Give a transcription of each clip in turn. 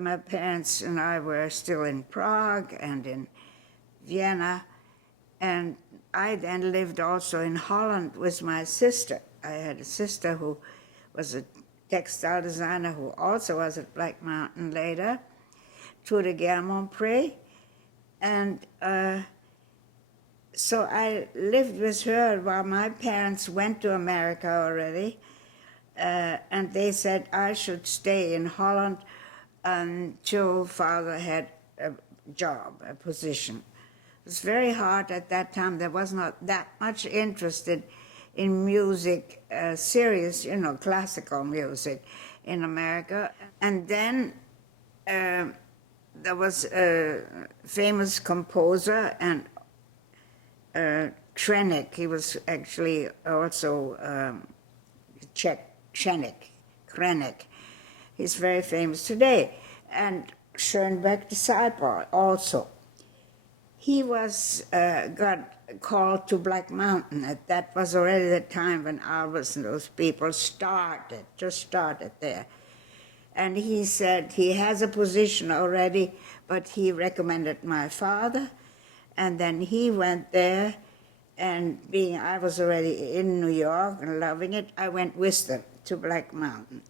my parents and I were still in Prague and in Vienna, and I then lived also in Holland with my sister. I had a sister who was a textile designer who also was at Black Mountain later, Trude Guermont-Pré, and so I lived with her while my parents went to America already, and they said I should stay in Holland until father had a job, a position. It was very hard at that time. There was not that much interested in music, serious, classical music in America. And then there was a famous composer and Krenek. He was actually also Krenek. He's very famous today. And Schoenberg disciple also. He was got called to Black Mountain. That was already the time when Albers and those people just started there. And he said he has a position already, but he recommended my father. And then he went there, and I was already in New York and loving it, I went with them to Black Mountain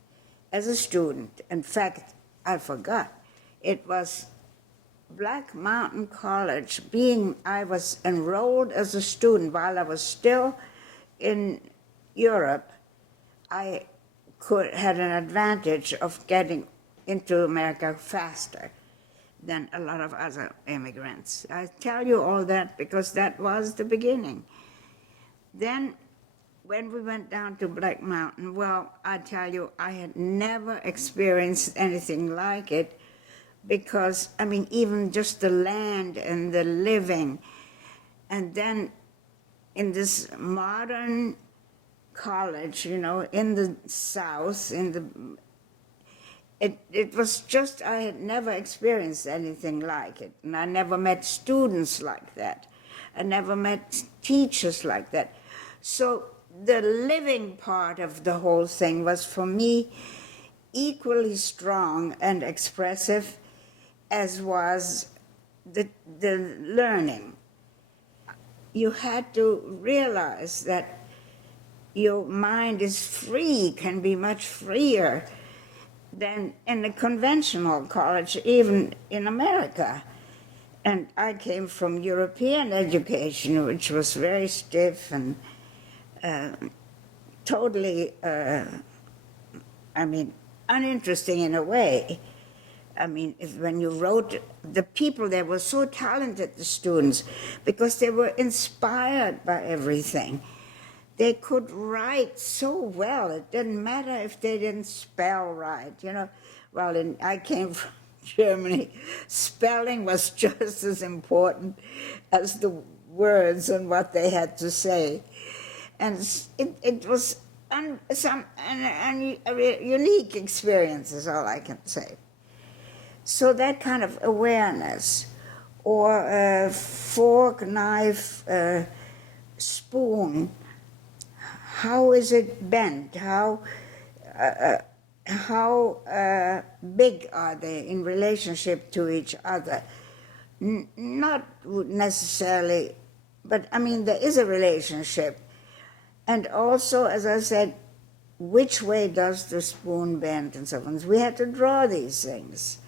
as a student. In fact, I forgot. It was Black Mountain College. I was enrolled as a student while I was still in Europe. I had an advantage of getting into America faster than a lot of other immigrants. I tell you all that because that was the beginning. Then, when we went down to Black Mountain, well, I tell you, I had never experienced anything like it because, even just the land and the living. And then in this modern college, in the South, it was just, I had never experienced anything like it. And I never met students like that. I never met teachers like that. So the living part of the whole thing was, for me, equally strong and expressive as was the learning. You had to realize that your mind is free, can be much freer than in a conventional college, even in America. And I came from European education, which was very stiff and totally, uninteresting in a way. When you wrote, the people there were so talented, the students, because they were inspired by everything. They could write so well. It didn't matter if they didn't spell right, Well, I came from Germany. Spelling was just as important as the words and what they had to say. And it was a unique experience, is all I can say. So that kind of awareness, or a fork, knife, spoon, how is it bent? How big are they in relationship to each other? Not necessarily, but there is a relationship. And also, as I said, which way does the spoon bend and so on. We had to draw these things.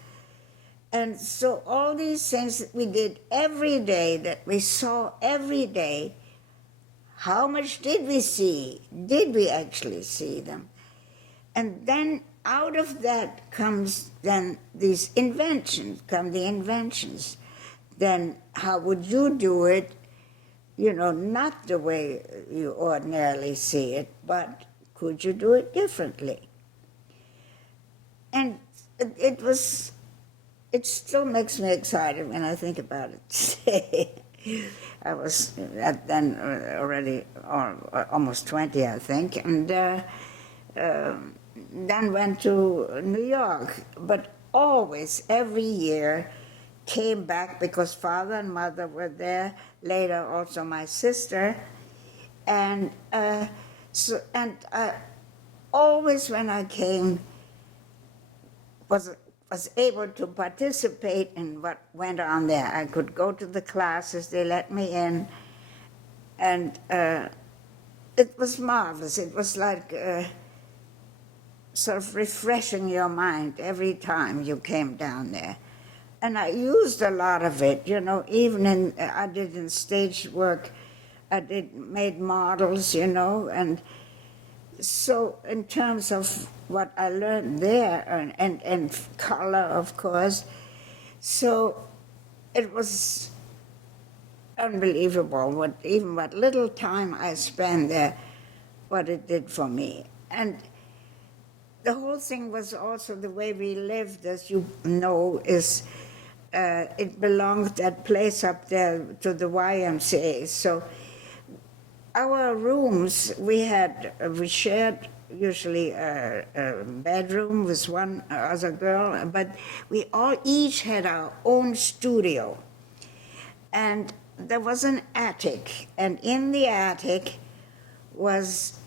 And so all these things that we did every day, that we saw every day, how much did we see? Did we actually see them? And then out of that comes then these inventions, Then how would you do it? Not the way you ordinarily see it, but could you do it differently? And it still makes me excited when I think about it today. I was then already almost 20, I think, and then went to New York, but always, every year, came back because father and mother were there, later also my sister, and always when I came was was able to participate in what went on there. I could go to the classes, they let me in, and it was marvelous. It was like sort of refreshing your mind every time you came down there. And I used a lot of it, you know, even I did in stage work, made models, you know, and so in terms of what I learned there, and color, of course, so it was unbelievable even what little time I spent there, what it did for me. And the whole thing was also the way we lived, as you know, is it belonged, that place up there, to the YMCA. So our rooms, we shared usually a bedroom with one other girl, but we all each had our own studio. And there was an attic, and in the attic was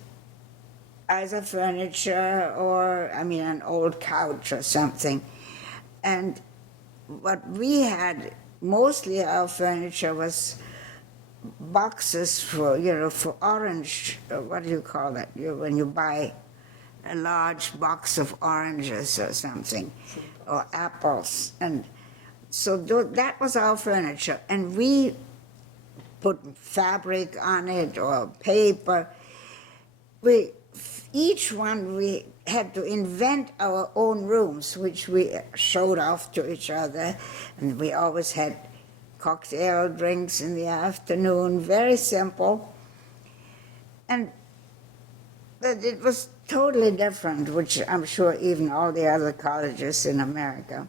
either furniture or, an old couch or something. And what we had, mostly our furniture was boxes for orange, what do you call that? When you buy a large box of oranges or something, or apples. And so that was our furniture. And we put fabric on it or paper. Each one, we had to invent our own rooms, which we showed off to each other. And we always had cocktail drinks in the afternoon, very simple. And it was totally different, which I'm sure even all the other colleges in America.